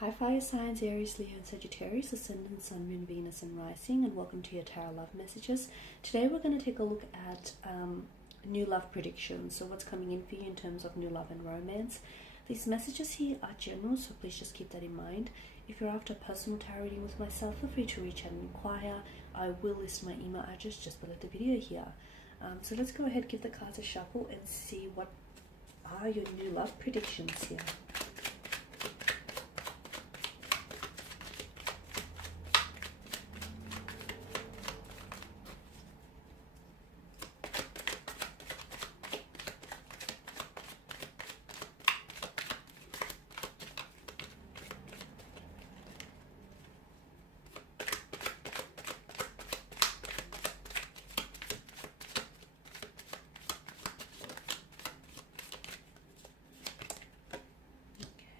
Hi fire signs, Aries, Leo and Sagittarius, Ascendant, Sun, Moon, Venus and Rising, and welcome to your Tarot Love Messages. Today we're going to take a look at new love predictions, so what's coming in for you in terms of new love and romance. These messages here are general, so please just keep that in mind. If you're after a personal tarot reading with myself, feel free to reach out and inquire. I will list my email address just below the video here. So let's go ahead, give the cards a shuffle and see what are your new love predictions here.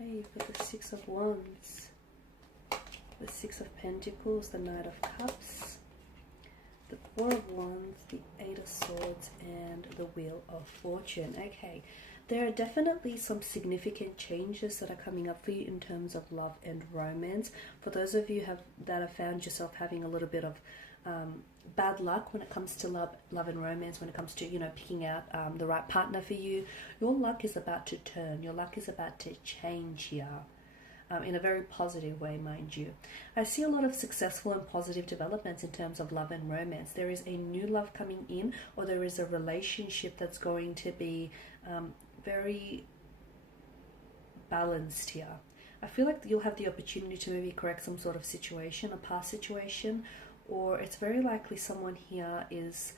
Okay, you've got the Six of Wands, the Six of Pentacles, the Knight of Cups, the Four of Wands, the Eight of Swords, and the Wheel of Fortune. Okay, there are definitely some significant changes that are coming up for you in terms of love and romance. For those of you that have found yourself having a little bit of bad luck when it comes to love and romance, when it comes to, picking out the right partner for you, your luck is about to turn. Your luck is about to change here. In a very positive way, mind you. I see a lot of successful and positive developments in terms of love and romance. There is a new love coming in, or there is a relationship that's going to be very balanced here. I feel like you'll have the opportunity to maybe correct some sort of situation, a past situation, or it's very likely someone here is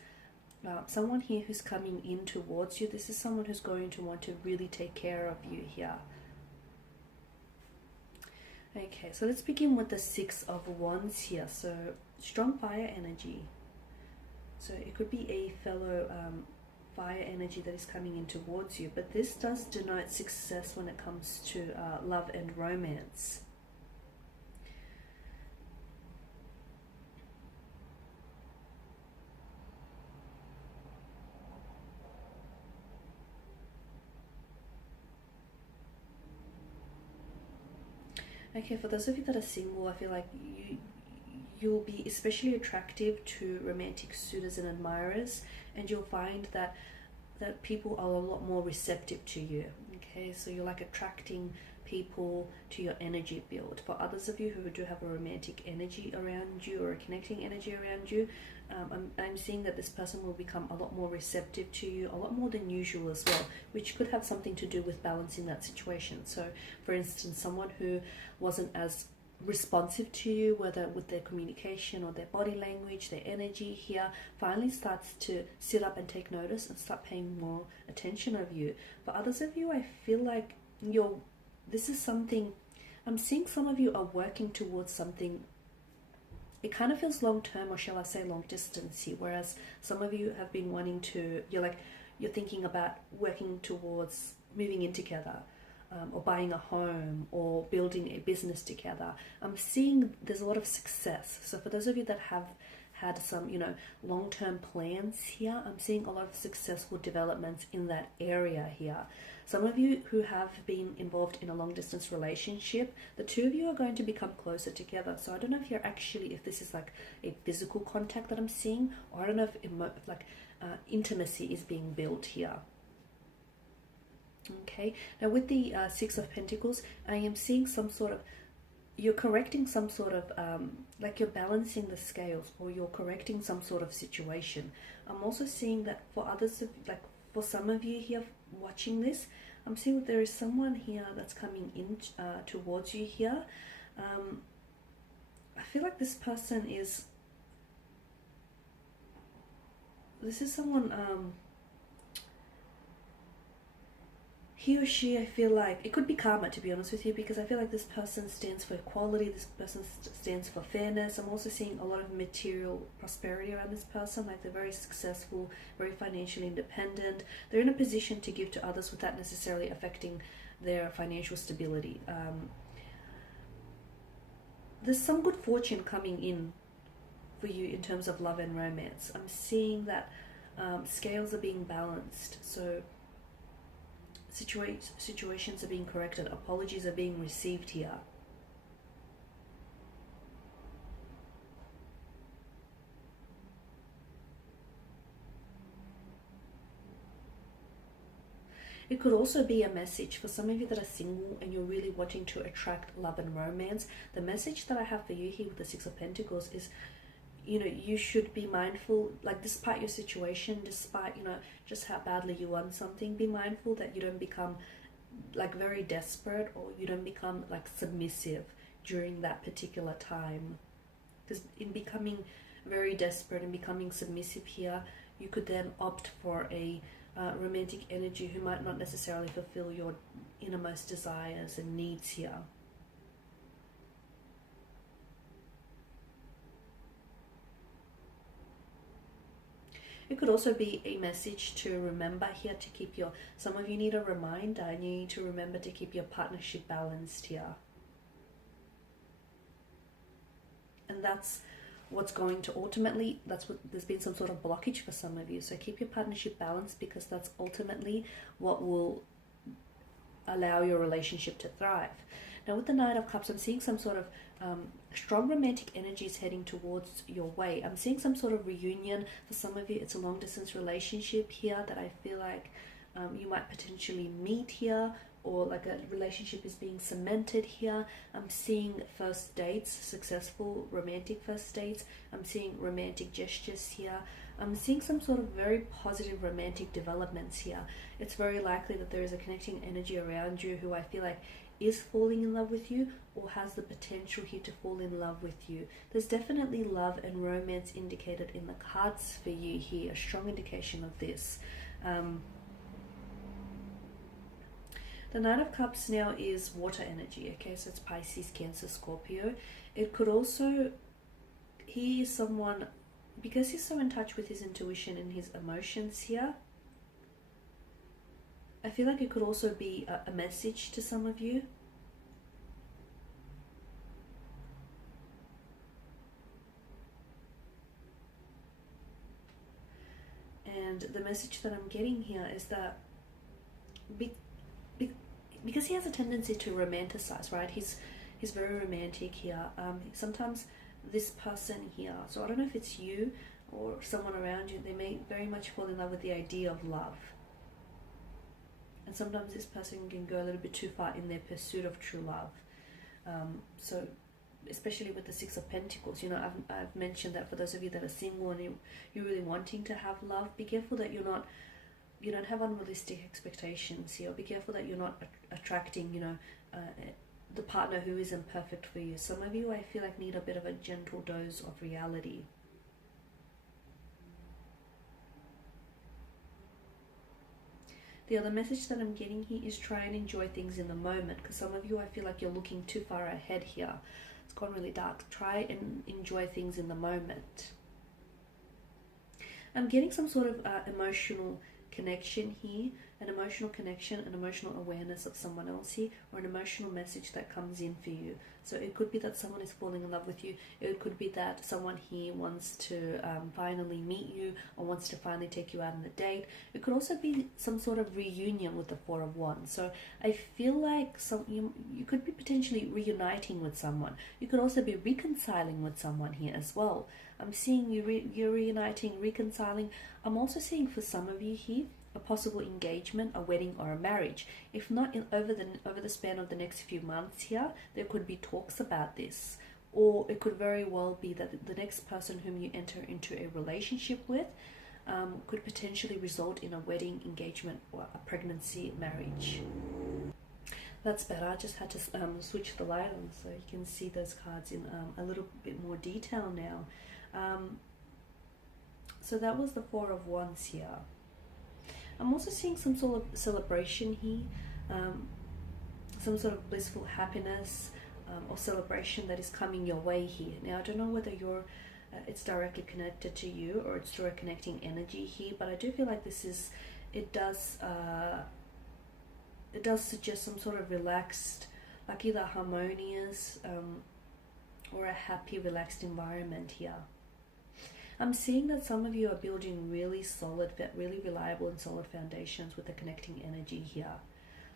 someone here who's coming in towards you. This is someone who's going to want to really take care of you here. Okay, so let's begin with the Six of Wands here. So strong fire energy. So it could be a fellow fire energy that is coming in towards you, but this does denote success when it comes to love and romance. Okay, for those of you that are single, I feel like you'll be especially attractive to romantic suitors and admirers, and you'll find that people are a lot more receptive to you. Okay, so you're like attracting people to your energy field. For others of you who do have a romantic energy around you or a connecting energy around you, I'm seeing that this person will become a lot more receptive to you, a lot more than usual as well, which could have something to do with balancing that situation. So for instance, someone who wasn't as responsive to you, whether with their communication or their body language, their energy here, finally starts to sit up and take notice and start paying more attention of you. For others of you, I feel like this is something, I'm seeing some of you are working towards something. It kind of feels long term, or shall I say long distance here, whereas some of you have been wanting to, you're thinking about working towards moving in together, or buying a home, or building a business together. I'm seeing there's a lot of success. So for those of you that have had some, long-term plans here, I'm seeing a lot of successful developments in that area here. Some of you who have been involved in a long-distance relationship, the two of you are going to become closer together. So I don't know if this is like a physical contact that I'm seeing, or I don't know if intimacy is being built here. Okay, now with the Six of Pentacles, I am seeing some sort of, you're correcting some sort of, like you're balancing the scales, or you're correcting some sort of situation. I'm also seeing that for others, for some of you here watching this, I'm seeing that there is someone here that's coming in towards you here. I feel like this person is, this is someone, he or she, I feel like, it could be karma, to be honest with you, because I feel like this person stands for equality, this person stands for fairness. I'm also seeing a lot of material prosperity around this person, like they're very successful, very financially independent. They're in a position to give to others without necessarily affecting their financial stability. There's some good fortune coming in for you in terms of love and romance. I'm seeing that scales are being balanced. So situations are being corrected, apologies are being received here. It could also be a message for some of you that are single and you're really wanting to attract love and romance. The message that I have for you here with the Six of Pentacles is, you know, you should be mindful, like despite your situation, despite, you know, just how badly you want something, be mindful that you don't become like very desperate, or you don't become like submissive during that particular time. Because in becoming very desperate and becoming submissive here, you could then opt for a romantic energy who might not necessarily fulfill your innermost desires and needs here. It could also be a message to remember here to keep your, some of you need a reminder and you need to remember to keep your partnership balanced here. And that's what's going to ultimately, that's what, there's been some sort of blockage for some of you. So keep your partnership balanced, because that's ultimately what will allow your relationship to thrive. Now with the Knight of Cups, I'm seeing some sort of strong romantic energies heading towards your way. I'm seeing some sort of reunion. For some of you, it's a long distance relationship here that I feel like you might potentially meet here, or like a relationship is being cemented here. I'm seeing first dates, successful romantic first dates. I'm seeing romantic gestures here. I'm seeing some sort of very positive romantic developments here. It's very likely that there is a connecting energy around you who I feel like is falling in love with you, or has the potential here to fall in love with you. There's definitely love and romance indicated in the cards for you here, a strong indication of this. The Knight of Cups now is water energy, okay, so it's Pisces, Cancer, Scorpio. It could also, he is someone, because he's so in touch with his intuition and his emotions here, I feel like it could also be a message to some of you. And the message that I'm getting here is that because he has a tendency to romanticize, right? He's very romantic here. Sometimes this person here, so I don't know if it's you or someone around you, they may very much fall in love with the idea of love. And sometimes this person can go a little bit too far in their pursuit of true love. So especially with the Six of Pentacles, you know, I've mentioned that for those of you that are single and you're really wanting to have love, be careful that you don't have unrealistic expectations here. Be careful that you're not attracting, you know, the partner who isn't perfect for you. Some of you, I feel like, need a bit of a gentle dose of reality. The other message that I'm getting here is try and enjoy things in the moment, because some of you, I feel like you're looking too far ahead here. It's gone really dark. Try and enjoy things in the moment. I'm getting some sort of emotional connection here, an emotional connection, an emotional awareness of someone else here, or an emotional message that comes in for you. So it could be that someone is falling in love with you. It could be that someone here wants to finally meet you, or wants to finally take you out on a date. It could also be some sort of reunion with the Four of Wands. So I feel like you could be potentially reuniting with someone. You could also be reconciling with someone here as well. I'm seeing you're reuniting, reconciling. I'm also seeing for some of you here a possible engagement, a wedding, or a marriage. If not over the span of the next few months here, there could be talks about this. Or it could very well be that the next person whom you enter into a relationship with could potentially result in a wedding, engagement, or a pregnancy, marriage. That's better. I just had to switch the light on so you can see those cards in a little bit more detail now. So that was the Four of Wands here. I'm also seeing some sort of celebration here, some sort of blissful happiness or celebration that is coming your way here. Now, I don't know whether it's directly connected to you or it's through a connecting energy here, but I do feel like it does suggest some sort of relaxed, like either harmonious or a happy, relaxed environment here. I'm seeing that some of you are building really solid, really reliable and solid foundations with the connecting energy here.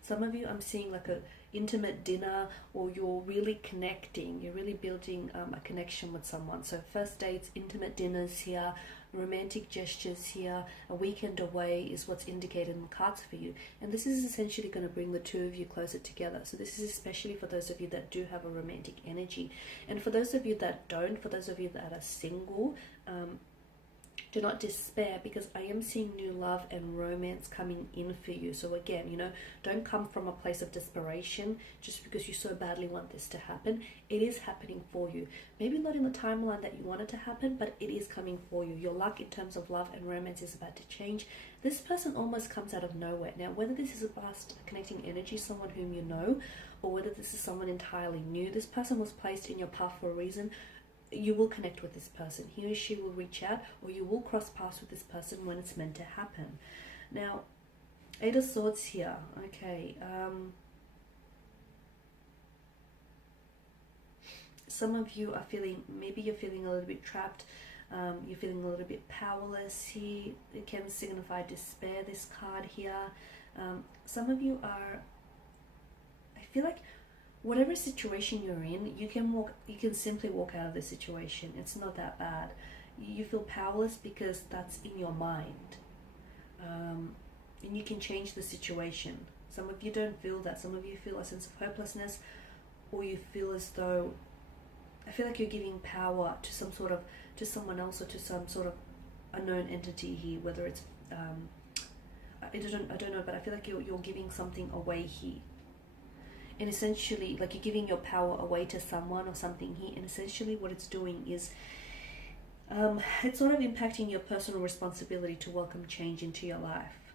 Some of you, I'm seeing like a intimate dinner, or you're really connecting, you're really building a connection with someone. So first dates, intimate dinners here, romantic gestures here, a weekend away is what's indicated in the cards for you. And this is essentially going to bring the two of you closer together. So this is especially for those of you that do have a romantic energy. And for those of you that don't, for those of you that are single, do not despair, because I am seeing new love and romance coming in for you. So again, you know, don't come from a place of desperation just because you so badly want this to happen. It is happening for you. Maybe not in the timeline that you want it to happen, but it is coming for you. Your luck in terms of love and romance is about to change. This person almost comes out of nowhere. Now, whether this is a past connecting energy, someone whom you know, or whether this is someone entirely new, this person was placed in your path for a reason. You will connect with this person. He or she will reach out, or you will cross paths with this person when it's meant to happen. Now, 8 of Swords here. Okay. Some of you are feeling, maybe you're feeling a little bit trapped. You're feeling a little bit powerless here. It can signify despair, this card here. Some of you are, I feel like, whatever situation you're in, you can simply walk out of the situation. It's not that bad. You feel powerless because that's in your mind. And you can change the situation. Some of you don't feel that. Some of you feel a sense of hopelessness, or you feel as though, I feel like you're giving power to to someone else, or to some sort of unknown entity here, whether it's, I don't know, but I feel like you're giving something away here. And essentially, like, you're giving your power away to someone or something here, and essentially what it's doing is it's sort of impacting your personal responsibility to welcome change into your life.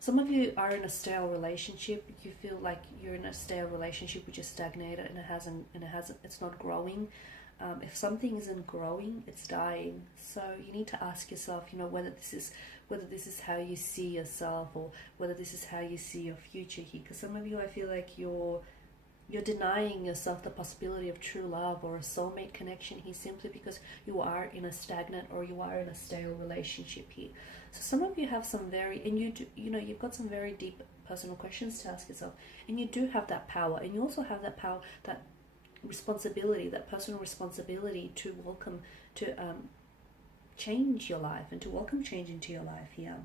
Some of you are in a stale relationship. You feel like you're in a stale relationship which is stagnated, and it's not growing. If something isn't growing, it's dying. So you need to ask yourself, you know, whether this is how you see yourself, or whether this is how you see your future here. Because some of you, I feel like you're denying yourself the possibility of true love or a soulmate connection here, simply because you are in a stagnant, or you are in a stale relationship here. So some of you have some very, and you've got some very deep personal questions to ask yourself, and you do have that power, and you also have that power, that responsibility, that personal responsibility to welcome, to change your life, and to welcome change into your life here.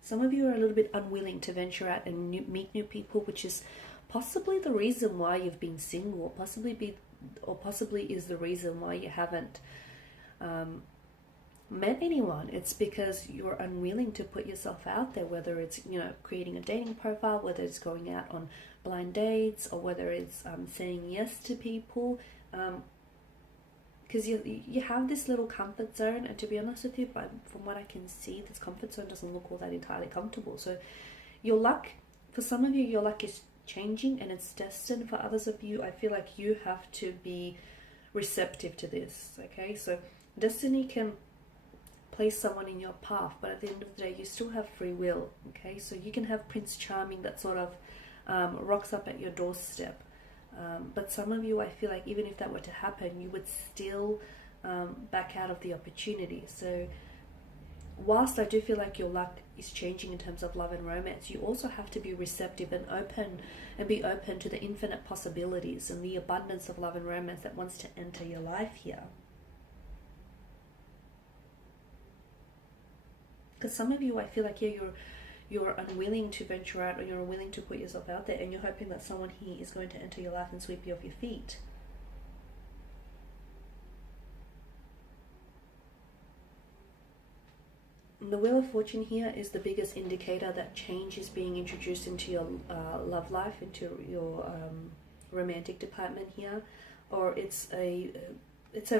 Some of you are a little bit unwilling to venture out and meet new people, which is possibly the reason why you've been single, or possibly is the reason why you haven't met anyone. It's because you're unwilling to put yourself out there, whether it's, you know, creating a dating profile, whether it's going out on blind dates, or whether it's saying yes to people, because you have this little comfort zone, and to be honest with you, from what I can see, this comfort zone doesn't look all that entirely comfortable. So your luck, for some of you, your luck is changing, and it's destined. For others of you, I feel like you have to be receptive to this. Okay, so destiny can place someone in your path, but at the end of the day, you still have free will. Okay, so you can have Prince Charming that sort of rocks up at your doorstep, but some of you, I feel like, even if that were to happen, you would still back out of the opportunity. So whilst I do feel like your luck is changing in terms of love and romance, you also have to be receptive and be open to the infinite possibilities and the abundance of love and romance that wants to enter your life here. Because some of you, I feel like, you're unwilling to venture out, or you're unwilling to put yourself out there, and you're hoping that someone here is going to enter your life and sweep you off your feet. The Wheel of Fortune here is the biggest indicator that change is being introduced into your love life, into your romantic department here, or it's a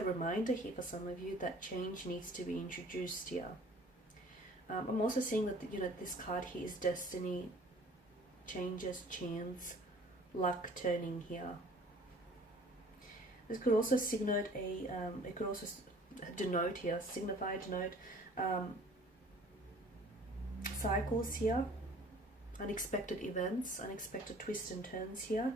reminder here for some of you that change needs to be introduced here. I'm also seeing that, you know, this card here is destiny, changes, chance, luck turning here. This could also signify denote cycles here, unexpected events, unexpected twists and turns here.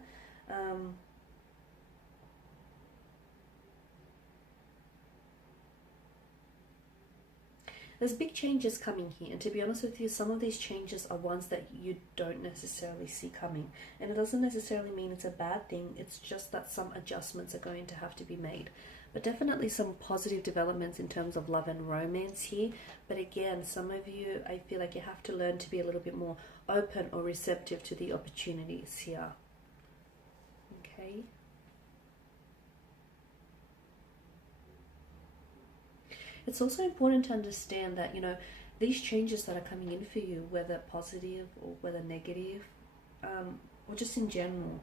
there's big changes coming here, and to be honest with you, some of these changes are ones that you don't necessarily see coming, and it doesn't necessarily mean it's a bad thing. It's just that some adjustments are going to have to be made, but definitely some positive developments in terms of love and romance here. But again, some of you, I feel like you have to learn to be a little bit more open or receptive to the opportunities here. Okay. It's also important to understand that, you know, these changes that are coming in for you, whether positive or whether negative, or just in general,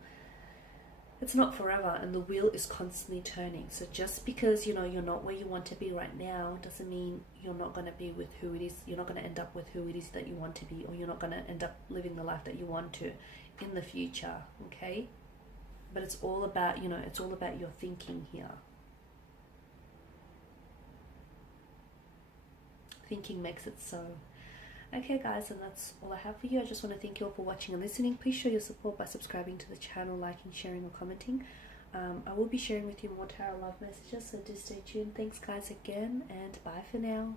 it's not forever, and the wheel is constantly turning. So just because, you know, you're not where you want to be right now doesn't mean you're not going to be with who it is, you're not going to end up with who it is that you want to be, or you're not going to end up living the life that you want to in the future, okay? But it's all about, you know, it's all about your thinking here. Thinking makes it so. Okay guys, and that's all I have for you. I just want to thank you all for watching and listening. Please show your support by subscribing to the channel, liking, sharing or commenting. I will be sharing with you more tarot love messages, so do stay tuned. Thanks guys again, and bye for now.